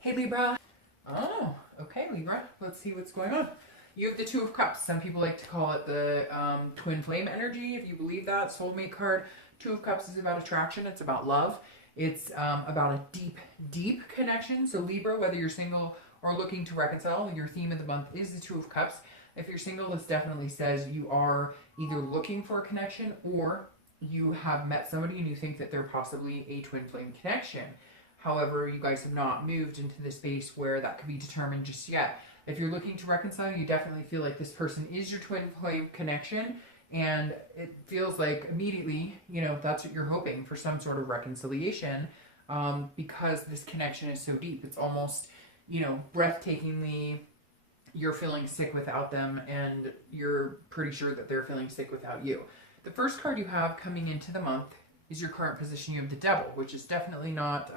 Hey Libra. Oh, okay Libra. Let's see what's going on. You have the Two of Cups. Some people like to call it the twin flame energy. If you believe that, soulmate card. Two of Cups is about attraction. It's about love. It's about a deep, deep connection. So Libra, whether you're single or looking to reconcile, your theme of the month is the Two of Cups. If you're single, this definitely says you are either looking for a connection or you have met somebody and you think that they're possibly a twin flame connection. However, you guys have not moved into the space where that could be determined just yet. If you're looking to reconcile, you definitely feel like this person is your twin flame connection, and it feels like immediately, that's what you're hoping for, some sort of reconciliation, because this connection is so deep. It's almost, breathtakingly, you're feeling sick without them, and you're pretty sure that they're feeling sick without you. The first card you have coming into the month is your current position. You have the Devil, which is definitely not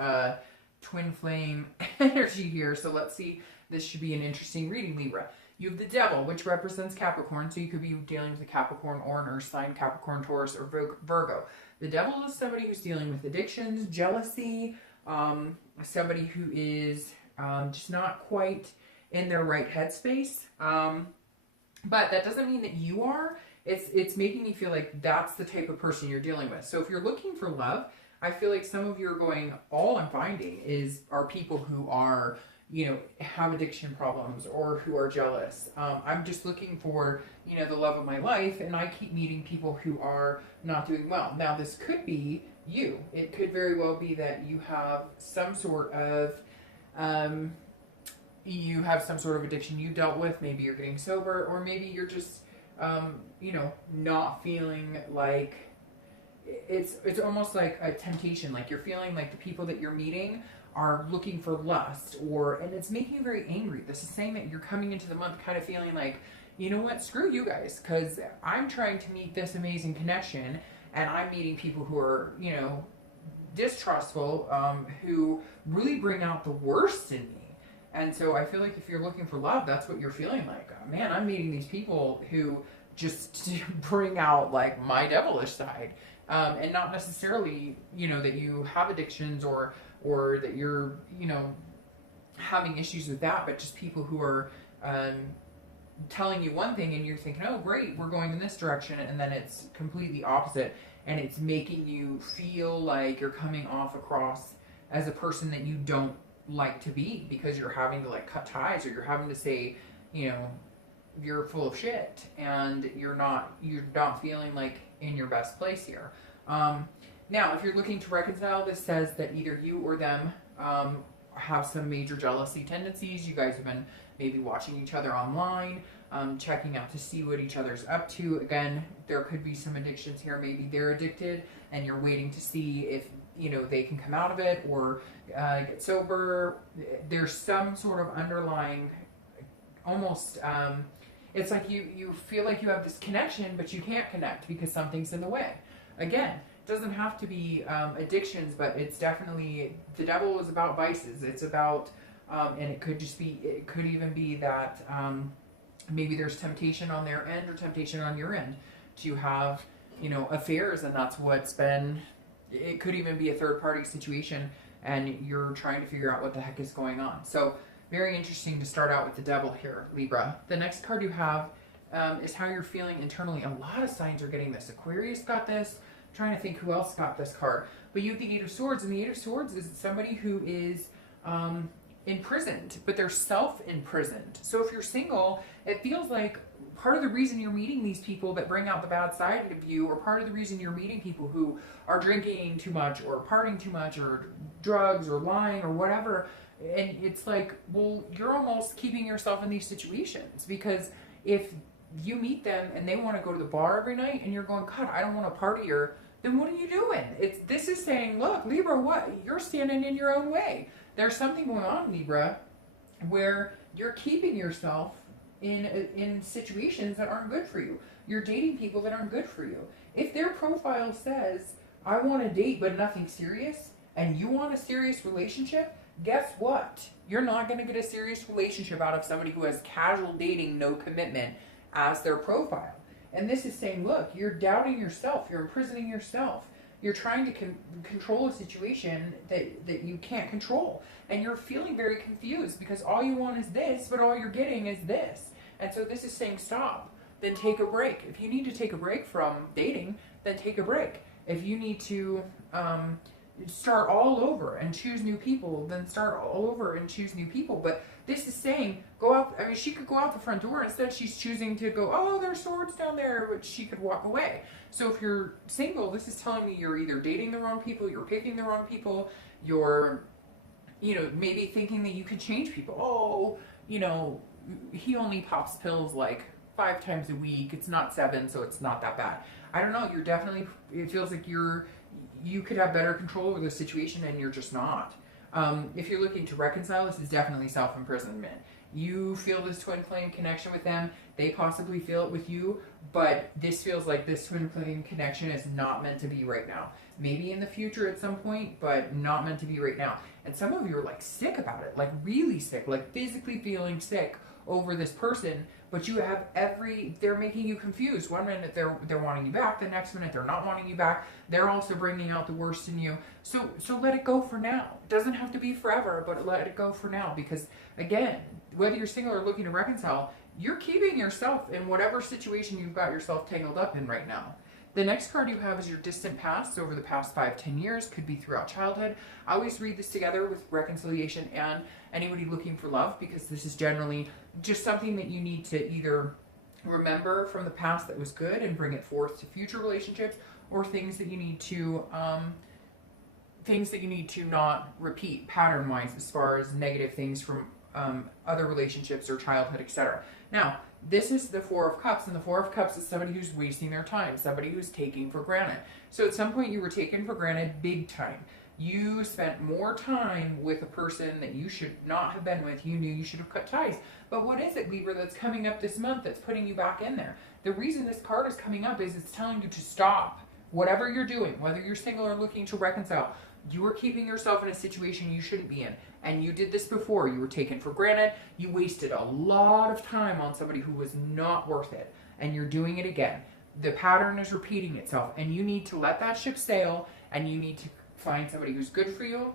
twin flame energy here. So let's see. This should be an interesting reading, Libra. You have the Devil, which represents Capricorn. So you could be dealing with a Capricorn or an Earth sign, Capricorn, Taurus, or Virgo. The Devil is somebody who's dealing with addictions, jealousy, somebody who is just not quite in their right headspace. But that doesn't mean that you are. It's making me feel like that's the type of person you're dealing with. So if you're looking for love, I feel like some of you are going, all I'm finding are people who are, have addiction problems or who are jealous. I'm just looking for, the love of my life, and I keep meeting people who are not doing well. Now, this could be you. It could very well be that you have some sort of, addiction you dealt with. Maybe you're getting sober, or maybe you're just, not feeling like it's almost like a temptation. Like you're feeling like the people that you're meeting are looking for lust, and it's making you very angry. This is saying that you're coming into the month kind of feeling like, you know what, screw you guys, because I'm trying to meet this amazing connection, and I'm meeting people who are, distrustful, who really bring out the worst in me. And so I feel like if you're looking for love, that's what you're feeling like. Man, I'm meeting these people who just bring out like my devilish side, and not necessarily, that you have addictions or that you're, having issues with that, but just people who are telling you one thing and you're thinking, oh great, we're going in this direction, and then it's completely opposite, and it's making you feel like you're coming across as a person that you don't like to be, because you're having to like cut ties, or you're having to say, you're full of shit, and you're not feeling like in your best place here. Now, if you're looking to reconcile, this says that either you or them have some major jealousy tendencies. You guys have been maybe watching each other online, checking out to see what each other's up to. Again, there could be some addictions here. Maybe they're addicted and you're waiting to see if they can come out of it or get sober. There's some sort of underlying, almost, it's like you feel like you have this connection, but you can't connect because something's in the way. Again, it doesn't have to be addictions, but it's definitely, the Devil is about vices. It's about, and it could even be that maybe there's temptation on their end or temptation on your end to have, affairs, and that's what's been. It could even be a third-party situation, and you're trying to figure out what the heck is going on. So very interesting to start out with the Devil here, Libra. The next card you have is how you're feeling internally. A lot of signs are getting this. Aquarius got this. I'm trying to think who else got this card. But you have the Eight of Swords, and the Eight of Swords is somebody who is imprisoned, but they're self-imprisoned. So if you're single, it feels like part of the reason you're meeting these people that bring out the bad side of you, or part of the reason you're meeting people who are drinking too much or partying too much or drugs or lying or whatever, and it's like, well, you're almost keeping yourself in these situations, because if you meet them and they want to go to the bar every night and you're going, God, I don't want to partier, then what are you doing? This is saying, look, Libra, what? You're standing in your own way. There's something going on, Libra, where you're keeping yourself in situations that aren't good for you. You're dating people that aren't good for you. If their profile says, I want to date but nothing serious, and you want a serious relationship, guess what? You're not going to get a serious relationship out of somebody who has casual dating, no commitment as their profile. And this is saying, look, you're doubting yourself. You're imprisoning yourself. You're trying to control a situation that you can't control. And you're feeling very confused because all you want is this, but all you're getting is this. And so this is saying stop. Then take a break. If you need to take a break from dating, then take a break. If you need to start all over and choose new people, then start all over and choose new people. But this is saying go out. I mean, she could go out the front door. Instead, she's choosing to go, oh, there's swords down there, but she could walk away. So if you're single, this is telling me you're either dating the wrong people, you're picking the wrong people, you're, you know, maybe thinking that you could change people. Oh, you know, he only pops pills like 5 times a week. It's not 7, so it's not that bad. I don't know. You're definitely, it feels like you could have better control over the situation and you're just not. If you're looking to reconcile, this is definitely self-imprisonment. You feel this twin flame connection with them. They possibly feel it with you, but this feels like this twin flame connection is not meant to be right now. Maybe in the future at some point, but not meant to be right now. And some of you are like sick about it, like really sick, like physically feeling sick over this person, but you have they're making you confused. One minute they're wanting you back, the next minute they're not wanting you back. They're also bringing out the worst in you. So let it go for now. It doesn't have to be forever, but let it go for now, because again, whether you're single or looking to reconcile, you're keeping yourself in whatever situation you've got yourself tangled up in right now. The next card you have is your distant past. So over the past 5-10 years, could be throughout childhood. I always read this together with reconciliation and anybody looking for love, because this is generally just something that you need to either remember from the past that was good and bring it forth to future relationships, or things that you need to not repeat pattern-wise as far as negative things from other relationships or childhood, etc. Now, this is the Four of Cups, and the Four of Cups is somebody who's wasting their time, somebody who's taking for granted. So at some point you were taken for granted big time. You spent more time with a person that you should not have been with. You knew you should have cut ties. But what is it, Libra, that's coming up this month that's putting you back in there? The reason this card is coming up is it's telling you to stop. Whatever you're doing, whether you're single or looking to reconcile, you are keeping yourself in a situation you shouldn't be in. And you did this before. You were taken for granted. You wasted a lot of time on somebody who was not worth it. And you're doing it again. The pattern is repeating itself. And you need to let that ship sail. And you need to find somebody who's good for you.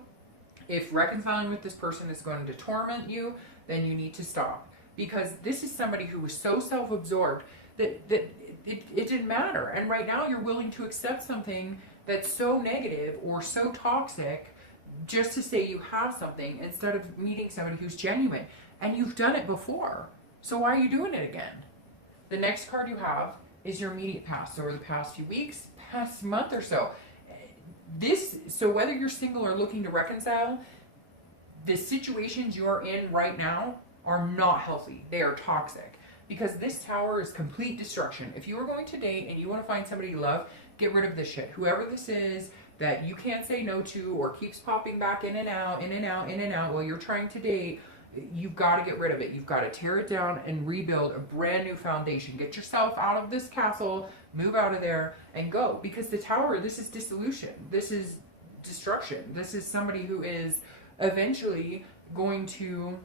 If reconciling with this person is going to torment you, then you need to stop. Because this is somebody who was so self-absorbed that it didn't matter. And right now you're willing to accept something that's so negative or so toxic just to say you have something, instead of meeting somebody who's genuine. And you've done it before. So why are you doing it again? The next card you have is your immediate past. So over the past few weeks, past month or so. So whether you're single or looking to reconcile, the situations you're in right now are not healthy. They are toxic. Because this Tower is complete destruction. If you are going to date and you want to find somebody you love, get rid of this shit. Whoever this is that you can't say no to, or keeps popping back in and out, in and out, in and out while you're trying to date, you've got to get rid of it. You've got to tear it down and rebuild a brand new foundation. Get yourself out of this castle, move out of there, and go. Because the Tower, this is dissolution. This is destruction. This is somebody who is eventually going to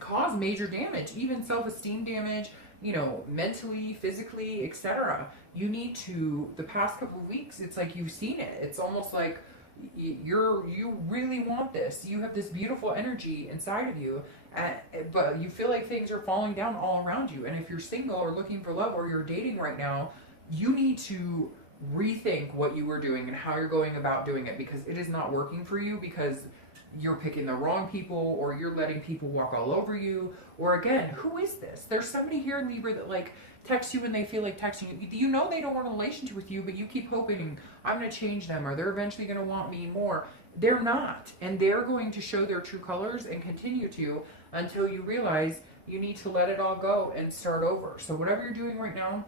cause major damage, even self-esteem damage, you know, mentally, physically, etc. You need to, the past couple of weeks, it's like you've seen it. It's almost like you really want this. You have this beautiful energy inside of you, but you feel like things are falling down all around you. And if you're single or looking for love, or you're dating right now, you need to rethink what you were doing and how you're going about doing it, because it is not working for you, because you're picking the wrong people, or you're letting people walk all over you. Or again, who is this? There's somebody here in Libra that like texts you when they feel like texting you. You know they don't want a relationship with you, but you keep hoping, I'm going to change them, or they're eventually going to want me more. They're not. And they're going to show their true colors and continue to, until you realize you need to let it all go and start over. So whatever you're doing right now,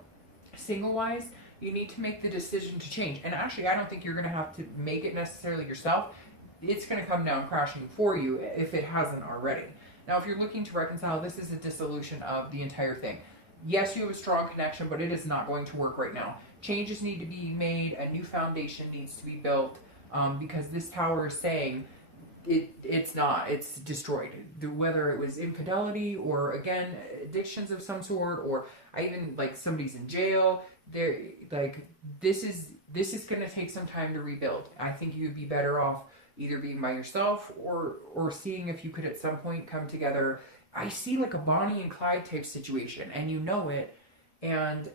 single-wise, you need to make the decision to change. And actually, I don't think you're going to have to make it necessarily yourself. It's going to come down crashing for you if it hasn't already. Now, if you're looking to reconcile, this is a dissolution of the entire thing. Yes, you have a strong connection, but it is not going to work right now. Changes need to be made. A new foundation needs to be built, because this Tower is saying it's not. It's destroyed. Whether it was infidelity, or, again, addictions of some sort, or I even, like, somebody's in jail. They're, like, this is this is going to take some time to rebuild. I think you'd be better off either being by yourself or seeing if you could at some point come together. I see like a Bonnie and Clyde type situation, and you know it, and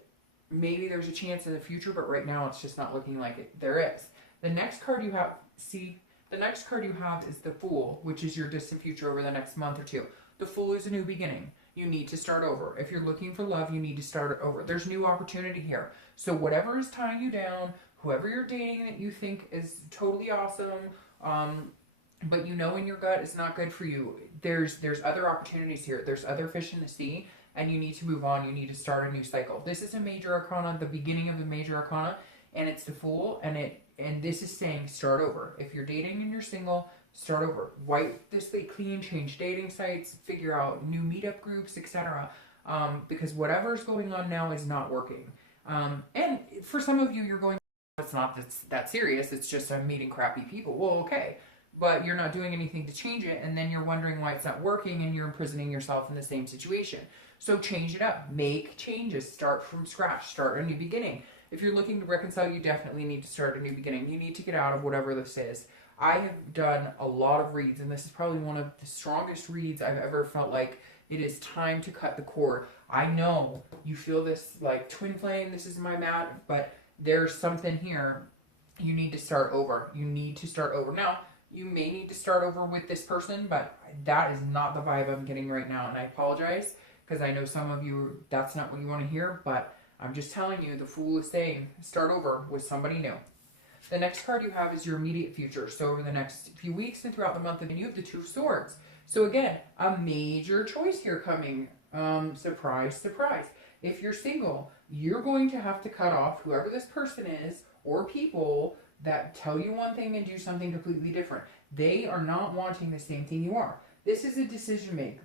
maybe there's a chance in the future, but right now it's just not looking like it. There is. The next card you have, the next card you have is the Fool, which is your distant future over the next month or two. The Fool is a new beginning. You need to start over. If you're looking for love, you need to start it over. There's new opportunity here. So whatever is tying you down, whoever you're dating that you think is totally awesome, but you know in your gut it's not good for you, there's other opportunities here. There's other fish in the sea, and you need to move on. You need to start a new cycle. This is a major arcana, the beginning of the major arcana, and it's the Fool, and this is saying start over. If you're dating and you're single, start over. Wipe this slate clean, change dating sites, figure out new meetup groups, etc. Because whatever's going on now is not working. And for some of you, you're going, it's not that serious. It's just I'm meeting crappy people. Well, okay. But you're not doing anything to change it, and then you're wondering why it's not working, and you're imprisoning yourself in the same situation. So change it up. Make changes. Start from scratch. Start a new beginning. If you're looking to reconcile, you definitely need to start a new beginning. You need to get out of whatever this is. I have done a lot of reads, and this is probably one of the strongest reads I've ever felt like it is time to cut the cord. I know you feel this like twin flame, this is my mat, but there's something here. You need to start over. You need to start over. Now, you may need to start over with this person, but that is not the vibe I'm getting right now, and I apologize because I know some of you, that's not what you want to hear, but I'm just telling you, the Fool is saying start over with somebody new. The next card you have is your immediate future. So over the next few weeks and throughout the month, and you have the Two of Swords. So again, a major choice here coming. Surprise, surprise. If you're single, you're going to have to cut off whoever this person is or people that tell you one thing and do something completely different. They are not wanting the same thing you are. This is a decision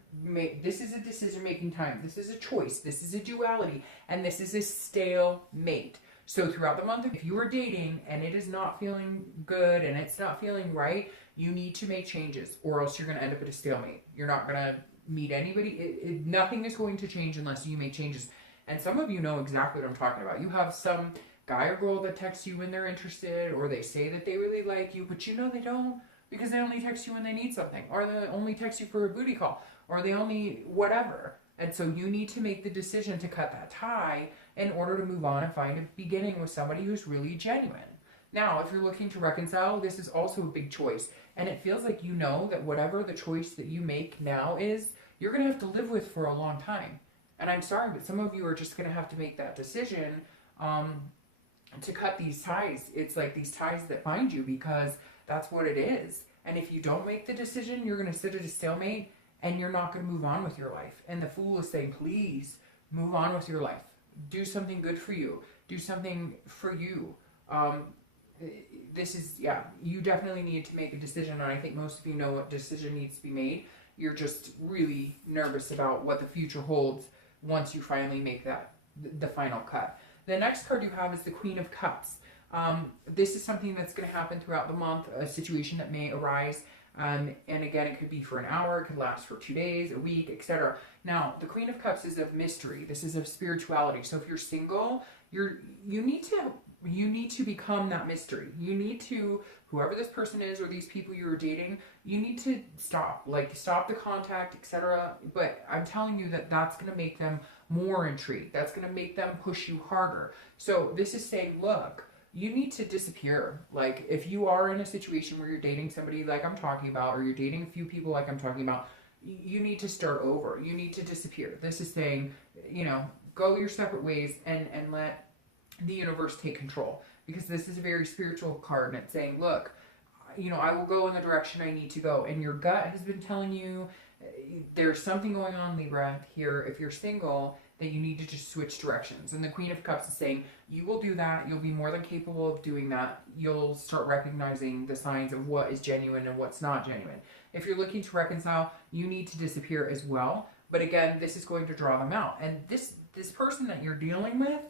this is a decision-making time. This is a choice. This is a duality. And this is a stalemate. So throughout the month, if you are dating and it is not feeling good and it's not feeling right, you need to make changes, or else you're going to end up at a stalemate. You're not going to meet anybody. Nothing is going to change unless you make changes. And some of you know exactly what I'm talking about. You have some guy or girl that texts you when they're interested, or they say that they really like you, but you know they don't, because they only text you when they need something, or they only text you for a booty call, or they only whatever. And so you need to make the decision to cut that tie in order to move on and find a beginning with somebody who's really genuine. Now, if you're looking to reconcile, this is also a big choice. And it feels like you know that whatever the choice that you make now is, you're going to have to live with for a long time. And I'm sorry, but some of you are just going to have to make that decision to cut these ties. It's like these ties that bind you, because that's what it is. And if you don't make the decision, you're going to sit at a stalemate and you're not going to move on with your life. And the Fool is saying, please move on with your life. Do something good for you. Do something for you. This is, yeah, you definitely need to make a decision. And I think most of you know what decision needs to be made. You're just really nervous about what the future holds once you finally make that, the final cut. The next card you have is the Queen of Cups. This is something that's going to happen throughout the month, a situation that may arise. And again, it could be for an hour, it could last for 2 days, a week, etc. Now, the Queen of Cups is of mystery. This is of spirituality. So if you're single, you need to become that mystery. You need to, whoever this person is or these people you're dating, you need to stop the contact, etc. But I'm telling you that that's going to make them more intrigued. That's going to make them push you harder. So this is saying, look, you need to disappear. Like, if you are in a situation where you're dating somebody like I'm talking about, or you're dating a few people like I'm talking about, you need to start over. You need to disappear. This is saying, you know, go your separate ways and let the universe take control. Because this is a very spiritual card, and it's saying, look, you know, I will go in the direction I need to go. And your gut has been telling you there's something going on, Libra, here. If you're single, that you need to just switch directions. And the Queen of Cups is saying, you will do that. You'll be more than capable of doing that. You'll start recognizing the signs of what is genuine and what's not genuine. If you're looking to reconcile, you need to disappear as well. But again, this is going to draw them out. And this person that you're dealing with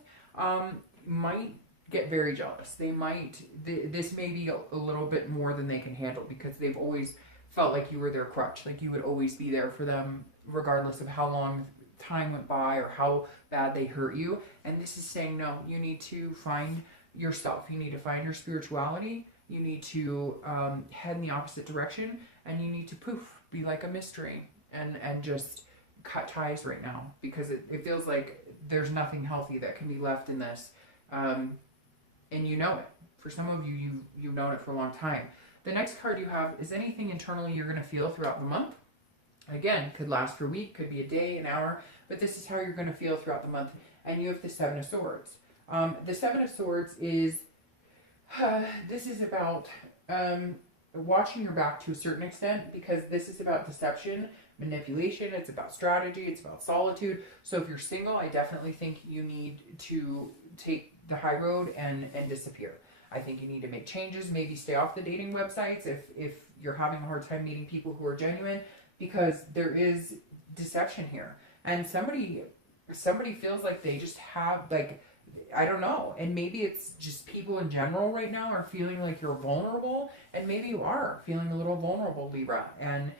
might get very jealous. They might, this may be a little bit more than they can handle, because they've always felt like you were their crutch. Like you would always be there for them, regardless of how long time went by or how bad they hurt you. And this is saying, no, you need to find yourself. You need to find your spirituality. You need to head in the opposite direction, and you need to poof, be like a mystery, and just cut ties right now, because it feels like there's nothing healthy that can be left in this, and you know it. For some of you, you've known it for a long time. The next card you have is anything internally you're going to feel throughout the month. Again, could last for a week, could be a day, an hour, but this is how you're going to feel throughout the month. And you have the Seven of Swords. The Seven of Swords is, this is about watching your back to a certain extent, because this is about deception, manipulation, it's about strategy, it's about solitude. So if you're single, I definitely think you need to take the high road and disappear. I think you need to make changes, maybe stay off the dating websites if you're having a hard time meeting people who are genuine, because there is deception here. And somebody feels like they just have, like, I don't know, and maybe it's just people in general right now are feeling like you're vulnerable, and maybe you are feeling a little vulnerable, Libra, and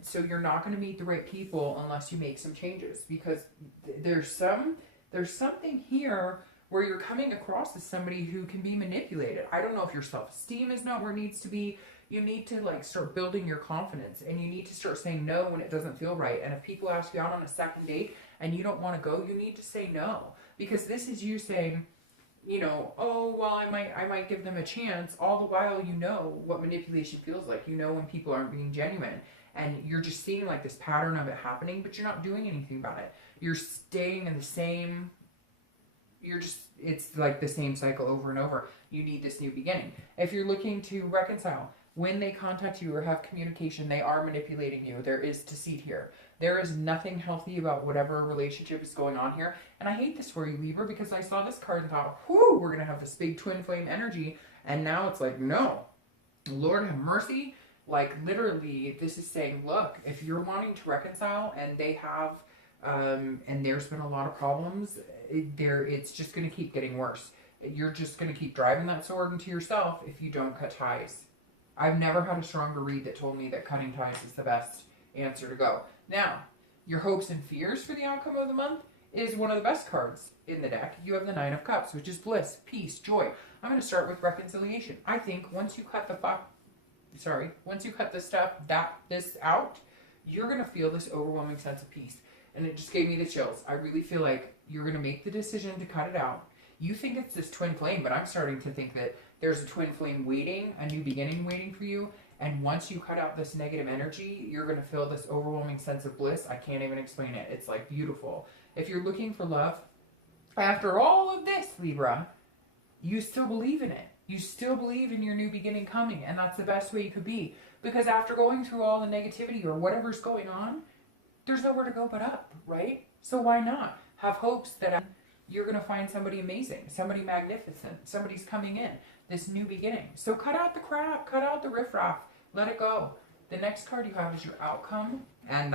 so you're not going to meet the right people unless you make some changes, because there's something here where you're coming across as somebody who can be manipulated. I don't know if your self-esteem is not where it needs to be. You need to like start building your confidence, and you need to start saying no when it doesn't feel right. And if people ask you out on a second date and you don't want to go, you need to say no, because this is you saying, you know, oh, well, I might give them a chance. All the while, you know what manipulation feels like. You know when people aren't being genuine, and you're just seeing like this pattern of it happening, but you're not doing anything about it. You're staying in the same, it's like the same cycle over and over. You need this new beginning. If you're looking to reconcile, when they contact you or have communication, they are manipulating you. There is deceit here. There is nothing healthy about whatever relationship is going on here. And I hate this for you, Libra, because I saw this card and thought, whoo, we're going to have this big twin flame energy. And now it's like, no, Lord have mercy. Like literally, this is saying, look, if you're wanting to reconcile and they have, and there's been a lot of problems, it's just going to keep getting worse. You're just going to keep driving that sword into yourself if you don't cut ties. I've never had a stronger read that told me that cutting ties is the best answer to go. Now, your hopes and fears for the outcome of the month is one of the best cards in the deck. You have the Nine of Cups, which is bliss, peace, joy. I'm going to start with reconciliation. I think once you cut this out, you're going to feel this overwhelming sense of peace. And it just gave me the chills. I really feel like you're going to make the decision to cut it out. You think it's this twin flame, but I'm starting to think that there's a twin flame waiting, a new beginning waiting for you. And once you cut out this negative energy, you're going to feel this overwhelming sense of bliss. I can't even explain it. It's like beautiful. If you're looking for love, after all of this, Libra, you still believe in it. You still believe in your new beginning coming. And that's the best way you could be. Because after going through all the negativity or whatever's going on, there's nowhere to go but up, right? So why not have hopes that you're going to find somebody amazing, somebody magnificent, somebody's coming in, this new beginning. So cut out the crap, cut out the riffraff, let it go. The next card you have is your outcome, and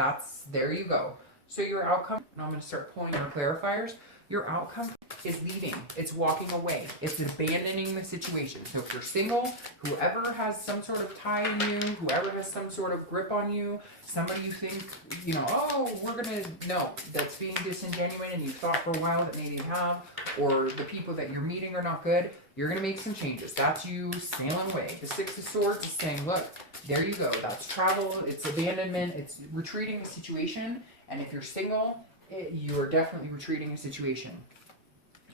there you go. So your outcome, and I'm going to start pulling your clarifiers. Your outcome is leaving. It's walking away. It's abandoning the situation. So if you're single, whoever has some sort of tie in you, whoever has some sort of grip on you, somebody you think, you know, oh, no, that's being disingenuous and you thought for a while that maybe you have, or the people that you're meeting are not good, you're going to make some changes. That's you sailing away. The Six of Swords is saying, look, there you go. That's travel. It's abandonment. It's retreating the situation. And if you're single, you are definitely retreating a situation.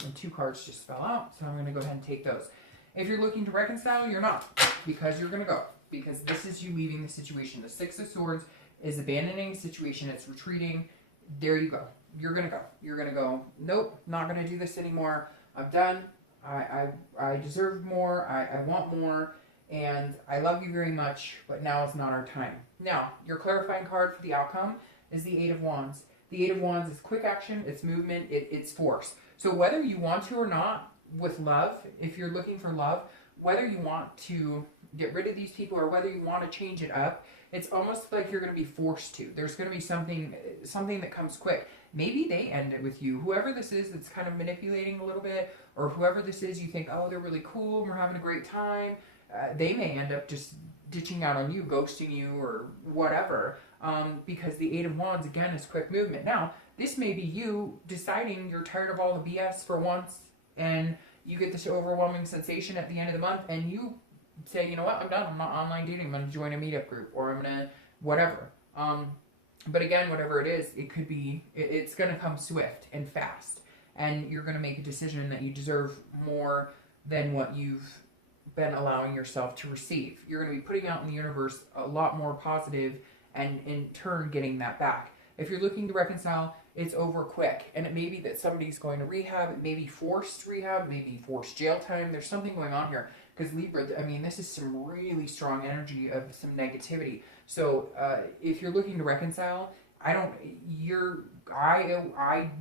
And two cards just fell out, so I'm going to go ahead and take those. If you're looking to reconcile, you're not, because you're going to go. Because this is you leaving the situation. The Six of Swords is abandoning a situation. It's retreating. There you go. You're going to go. You're going to go, nope, not going to do this anymore. I'm done. I deserve more. I want more. And I love you very much, but now is not our time. Now, your clarifying card for the outcome is the Eight of Wands. The Eight of Wands is quick action, it's movement, it's force. So whether you want to or not with love, if you're looking for love, whether you want to get rid of these people or whether you want to change it up, it's almost like you're going to be forced to. There's going to be something that comes quick. Maybe they end it with you. Whoever this is that's kind of manipulating a little bit, or whoever this is you think, oh, they're really cool, we're having a great time, they may end up just ditching out on you, ghosting you, or whatever. Because the Eight of Wands, again, is quick movement. Now, this may be you deciding you're tired of all the BS for once, and you get this overwhelming sensation at the end of the month and you say, you know what, I'm done. I'm not online dating. I'm going to join a meetup group, or I'm going to whatever. But again, whatever it is, it could be, it's going to come swift and fast. And you're going to make a decision that you deserve more than what you've been allowing yourself to receive. You're going to be putting out in the universe a lot more positive, and in turn getting that back. If you're looking to reconcile, it's over quick. And it may be that somebody's going to rehab, it may be forced rehab, it may be forced jail time. There's something going on here. Because Libra, I mean, this is some really strong energy of some negativity. So if you're looking to reconcile, I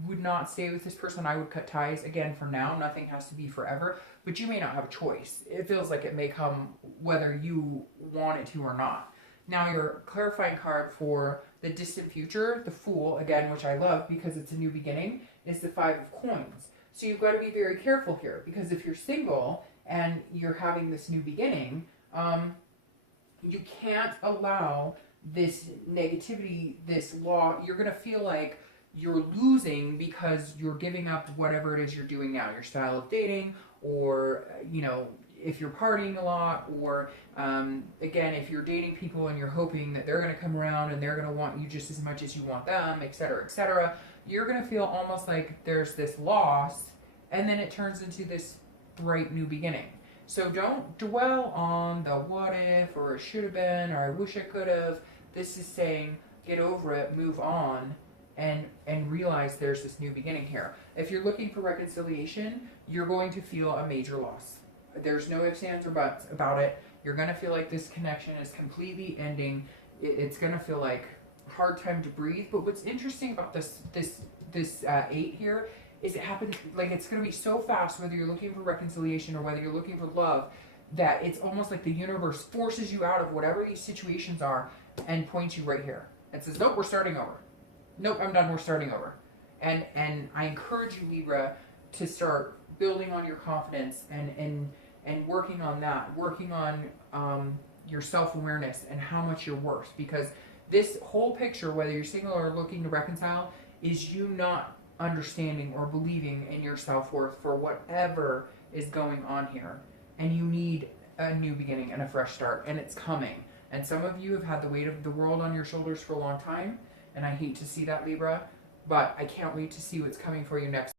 would not stay with this person. I would cut ties. Again, for now, nothing has to be forever. But you may not have a choice. It feels like it may come whether you want it to or not. Now, your clarifying card for the distant future, the Fool, again, which I love because it's a new beginning, is the Five of Coins. So you've got to be very careful here, because if you're single and you're having this new beginning, you can't allow this negativity, this law. You're going to feel like you're losing because you're giving up whatever it is you're doing now, your style of dating, or, you know, if you're partying a lot, or again, if you're dating people and you're hoping that they're going to come around and they're going to want you just as much as you want them, etc., etc., you're going to feel almost like there's this loss, and then it turns into this bright new beginning. So don't dwell on the what if, or it should have been, or I wish I could have. This is saying get over it, move on, and realize there's this new beginning here. If you're looking for reconciliation, you're going to feel a major loss. There's no ifs, ands, or buts about it. You're going to feel like this connection is completely ending. It's going to feel like a hard time to breathe. But what's interesting about this 8 here is it happens, like, it's going to be so fast, whether you're looking for reconciliation or whether you're looking for love, that it's almost like the universe forces you out of whatever these situations are and points you right here. It says, nope, we're starting over. Nope, I'm done, we're starting over. And I encourage you, Libra, to start building on your confidence and working on that, working on your self-awareness and how much you're worth. Because this whole picture, whether you're single or looking to reconcile, is you not understanding or believing in your self-worth for whatever is going on here. And you need a new beginning and a fresh start, and it's coming. And some of you have had the weight of the world on your shoulders for a long time, and I hate to see that, Libra, but I can't wait to see what's coming for you next.